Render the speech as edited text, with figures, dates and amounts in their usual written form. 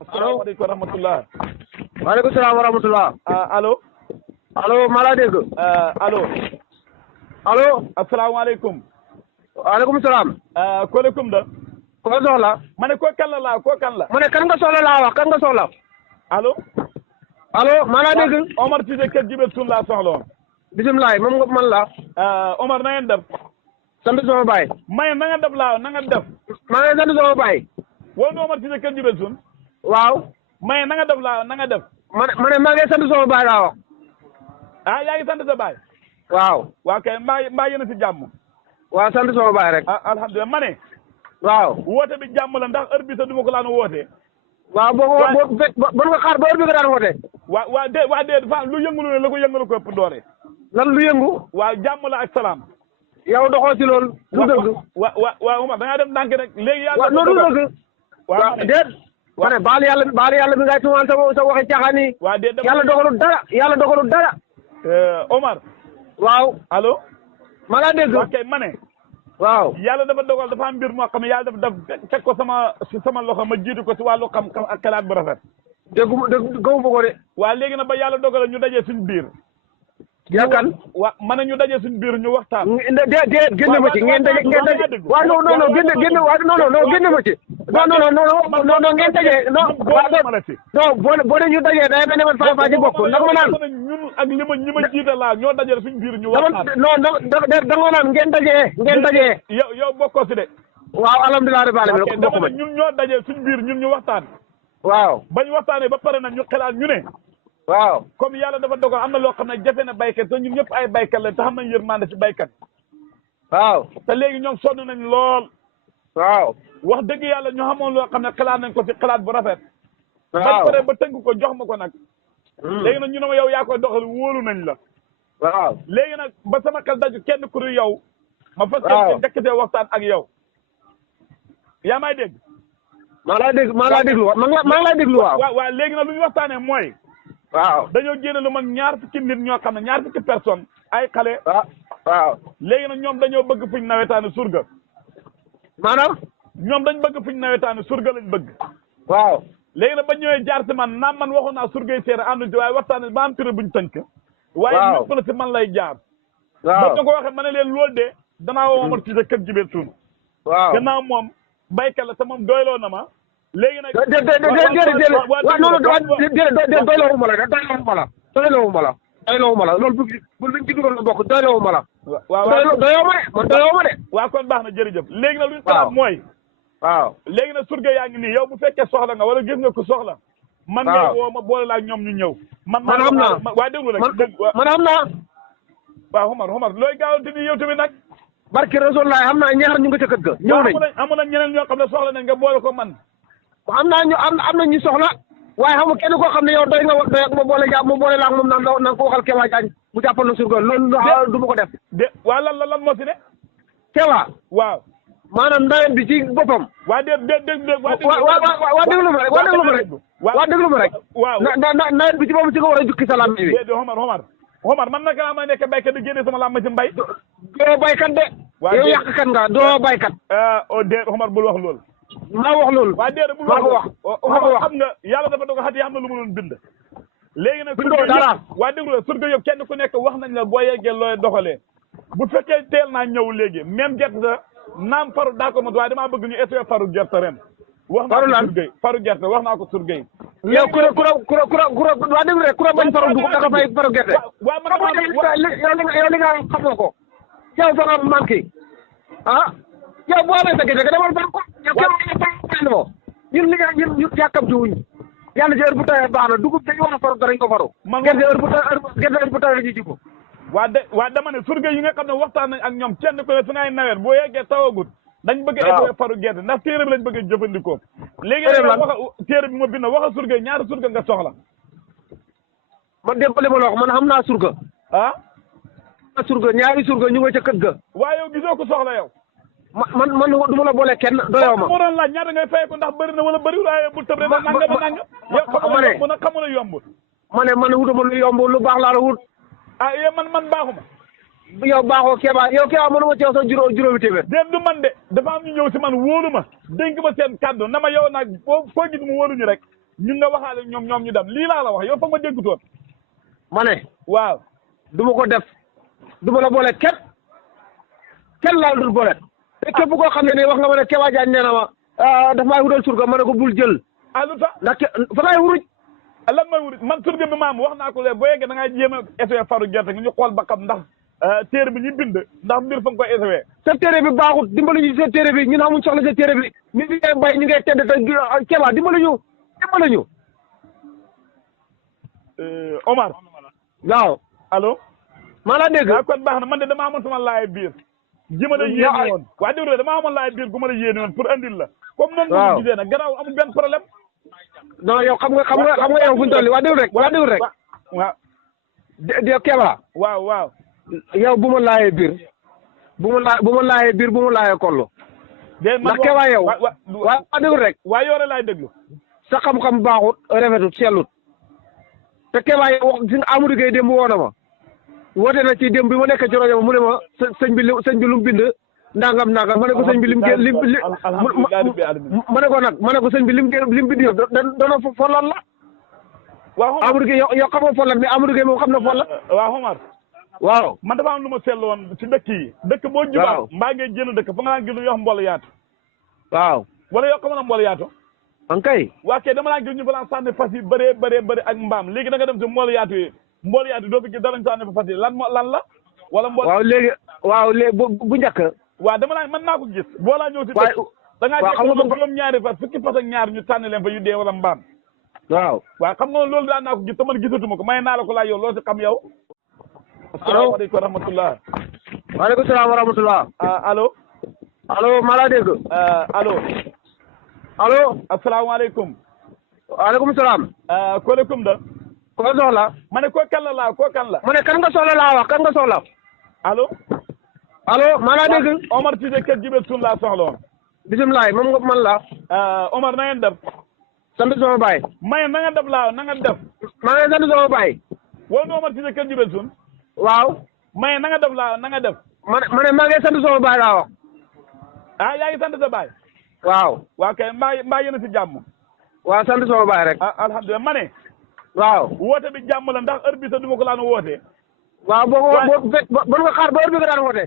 asalaamaaleykum wa rahmatulah. waaleykum salaam wa rahmatulah. allo. allo maa laa dégg. allo. allo. asalaamaaleykum. waaleykum salaam. kolekum da. ko soxla. ma ne ko kan la laa ko kan la. ma ne kan nga soxla laa wax kan nga soxla. allo. allo maa laa dégg. Omar Cissé kër Jibel Sun laa soxla woon. bisimilah moom nga man la. Omar na ngeen def. sant sama baay. Maye na nga def laa na nga def. maa ngi sant sama baay. wala na Omar Cissé kër Jibel Sun. waaw. Maye na nga def laa na nga def. ma ne maa ngi sant sama baay laa wax. yaa ngi sant sa baay. waaw. waa kay mbaa yéen a si jàmm. waaw sant sama baay rek. alhamdulilah ma ne. waaw. woote bi jàmm la ndax heure bi sax du ma ko laan woote. waaw boo nga xaar ba heure bi nga daan woote. waa de dafa lu yëngu lu ne la ko yëngalu ko ëpp doore. lan lu yëngu. waaw jàmm la ak salaam. yow doxoo ci loolu. lu dëgg. waaw Omar da ngaa dem ndànk rek léegi. waaw noonu lu dëgg. waaw déet. ma ne baal yàlla bi ngay tuumaal sa waxi caaxaan yi. waaw déet yàlla dogalul dara. Omar. waaw. allo. ma laa dégg. ok ma ne. waaw. yàlla dafa dogal dafa am mbir moo xam ne yàlla dafa teg ko sama loxo ma jiitu ko si wàllu xam-xam ak xalaat bu rafet. gëmu ko de. waaw léegi nag ba yàlla dogal ñu dajee suñu biir. yaakaar. waaw ma ne ñu dajee suñu biir ñu waxtaan. déet génne ma ci ngeen daje. waaw non génne waaw non génne ma ci. non ngeen daje non. boo dee ñu dajee day mel ne man faa ci bokk ndax ma naan. ñun ak ñi ma jiite laa ñoo dajee suñu biir ñu waxtaan. da nga naan ngeen dajee. yow bokkoo si de. waaw alhamdulilah rabbil alamin dama ne ñun ñoo dajee suñu biir ñun ñu waxtaan. waaw. bañ waxtaanee ba pare nag ñu xelaat ñu ne. waaw. comme yàlla dafa dogal am na loo xam ne jafe na baykat te ñun ñëpp ay baykat lañ te xam nañ yërmande ci baykat. waaw. te léegi ñoom sonn nañ lool. waaw. wax dëgg yàlla ñu xamoon loo xam ne xalaat nañ ko ci xalaat bu rafet. waaw bañ pare ba tënk ko jox ma ko nag. léegi nag ñu ne ma yow yaa koy doxal wóolu nañ la. waaw. léegi nag ba sama xel daju kenn ku dul yow. ma fas waaw yéene njëkkatee waxtaan ak yow. yaa may dégg. maa laa déglu waaw. waaw léegi nag lu ñu waxtaanee mooy. waaw. dañoo génne lu mag ñaar fukki nit ñoo xam ne ñaar fukki personne ay xale. waaw. léegi nag ñoom dañoo bëgg fuñ nawetaani surga. maanaam. ñoom dañ bëgg fuñ nawetaani surga lañ bëgg. waaw. léegi nag ba ñëwee jaar si man naam man waxoon naa surgay seere ànduñ ci waaye waxtaanee ba am turé buñ tënk. waaye lépp la si man lay jaar. waaw ba ñu ko waxee ma ne leen loolu de danaa woo Omar Cissé kër Jibel Sun. waaw gannaaw moom baykat la te moom doyloo na ma. léegi nag déedéet waaw non doyloowuma la loolu bu luñ ci dugal la bokk doyloowuma la. doyloowuma de. waaw kon baax na jërëjëf léegi nag lu ñu xalaat mooy. waaw léegi nag surga yaa ngi nii yow bu fekkee soxla nga wala gis nga ko soxla. man ngay woo ma boole laa ñoom ñu ñëw. man xam naa waaye déglu rek man xam naa. waaw Omar looy gaawante ni yow tamit nag. barke Rasulullah xam naa ñaar ñu nga ca kër ga. ñëw nañ amoon na ñeneen ñoo xam ne soxla nañ nga boole ko man. am na ñu soxla waaye xam nga kenn koo xam ne yow doy ak ma boole laa moom naan ko waxal Kewa Diagne mu jàppal na surga loolu du ma ko def. waaw lan moo si ne. Kewa. waaw. maanaam nawet bi ci boppam. waa déglu ma rek. waaw nawet bi ci boppam ci nga war a jukki sa làmm bi. Omar man naka laa may nekk baykat di génne sama làmm ci mbay. doo baykat de. yow yàqkat nga doo baykat. Omar bul wax loolu. maa wax loolu. waa déedéet bul wax Omar xam nga yàlla dafa doog xat yi am na lu mu doon bind. léegi nag bindoo dara. waa déglu la surga yëpp kenn ku nekk wax nañ la boo yeggee looy doxalee. bu fekkee teel naa ñëw léegi même gerte sa naam faru daa ko mot waaye damaa bëgg ñu essayer faru gerte ren. wax naa ko surga yi faru gerte wax naa ko surga yi. yow kura waa déglu rek kura bañ faru dugub da nga fay faru gerte. waaw man yow li nga xamoo ko. yow fa nga manqué yow boo amee sa gerte nga demal faru ko. yow ñun yàkkamti wuñ yàlla ci heure bu tawee baax na dugub dañu war a faru darañ ko faru. gerte heure bu tawee ñu ji ko. waa dama ne surga yi nga xam ne waxtaan nañ ak ñoom kenn ko ne su ngay nawet boo yeggee tawagut dañ bëgg a faru gerte ndax téere bi lañ bëgg a jëfandikoo. léegi nag téere bi ma bind waxa surga yi ñaari surga nga soxla. man dégg li ma la wax man xam naa surga. ñaari surga ñu nga ca kër ga. waaye yow gisoo ko soxla yow. man du ma la boole kenn doyoo ma. moo doon laaj ñaata ngay fay ko ndax bëri na wala bëriwul waaye bu tëb rek nanga yow xamula yomb. ma ne man wutuma lu yomb lu baax laa la wut. yow man baaxuma. yow baaxoo Kéba mënuma ci yow sax juróomi téeméer. déet du man de dafa am ñu ñëw si man wóolu ma dénk ma seen kàddu na ma yow nag foo gis mu wóoluñu rek ñun nga waxaale ñoom ñu dem lii laa la wax yow foog ma déggutoon. ma ne. waaw. du ma ko def du ma la boole kenn laal dul boole. te képp koo xam ne nii wax nga ma ne Keba Diagne nee na ma daf maay wutal surga ma ne ko bul jël. lu tax ndax fa ngay wuruj. lan mooy wuruj man surga bi maam wax naa ko léegi boo yeggee da ngay jéem a essayé faru gerte gi ñu xool ba xam ndax téere bi ñu bind ndax mbir fa nga koy essayé. sa téere bi baaxut dimbali ñu sa téere bi ñun amuñ soxla sa téere bi ñu ngi ngay bay ñu ngay tedd te Keba dimbali ñu. Omar. waaw. allo. maa la dégg. waaw kon baax na man de damaa amoon sama laay biir. ji ma la yéene woon waa déglu damaa amoon laay biir gu ma la yéene woon pour andil la. comme noonu la ñu gisee nag gannaaw amul benn problème. non yow xam nga yow fu ñu toll nii waa déglu rek. waaw. de Keba. waaw. yow bu ma laayee biir. bu ma laayee biir bu ma laayee kollu. ndax Keba yow. waa déglu rek. waa yow laay déglu. sa xam-xam baaxut rafetut sellut. te Keba yow wax si Amadou Gueye démb woo na ma. woote na ci démb bi ma nekk ci rajo mu ne ma sëñ bi lu mu bind ndangam ma ne ko sëñ bi lim ma ne ko sëñ bi lim bind yow doona folal la. waaw Amadou Gueye yow xamoo folal mais Amadou Gueye moom xam na folal. waaw Omar. waaw man dafa am lu ma seetlu woon ci dëkk yi. dëkk boo jubaa mbaa ngay génn dëkk fa nga daan gis lu yox mboolu yaatu. waaw. wala yoo xam na mboolu yaatu. an kay. waa kay dama daan gis ñu fa daan sànni fas yi bëree ak mbaam léegi da nga dem si mboolu yaatu yi. mboolu yaatu doo fi gis darañ sànni fa fas yi lan la. wala mbool waaw léegi bu njëkk. waaw dama naa mën naa ko gis. boo laa ñëw si dëkk da ngaa xam nga juróom-ñaari fas fukki fas ak ñaar ñu sànni leen fa yu dee wala mbaam. waaw xam nga loolu daan naa ko gis te man gisatuma ko may naa la ko laaj yow loo si xam yow. allo asalaamaaleykum wa rahmatulah. waaleykum salaam wa rahmatulah. allo. allo maa laa dégg. allo. asalaamaaleykum. waaleykum salaam. kolekum da. ko soxla. ma ne ko kan la ko kan la. ma ne kan nga soxla laa wax kan nga soxla. allo. allo maa laa dégg. Omar Cissé kër Jibel Sun laa soxla woon. bisimilah moom nga man la. Omar na ngeen def. sant sama baay. na nga def laa na nga def. maa ngi sant sama baay. wala nga Omar Cissé kër Jibel Sun. waaw. na nga def laa na nga def. ma ne maa ngi sant sama baay laa wax. yaa ngi sant sa baay. waaw. waa kay mbaa yéen a si jàmm. waaw sant sama baay rek. alhamdulilah ma ne. waaw. woote bi jàmm la ndax heure bi sax du ma ko laan wootee. waaw boo nga xaar ba heure bi nga daan woote.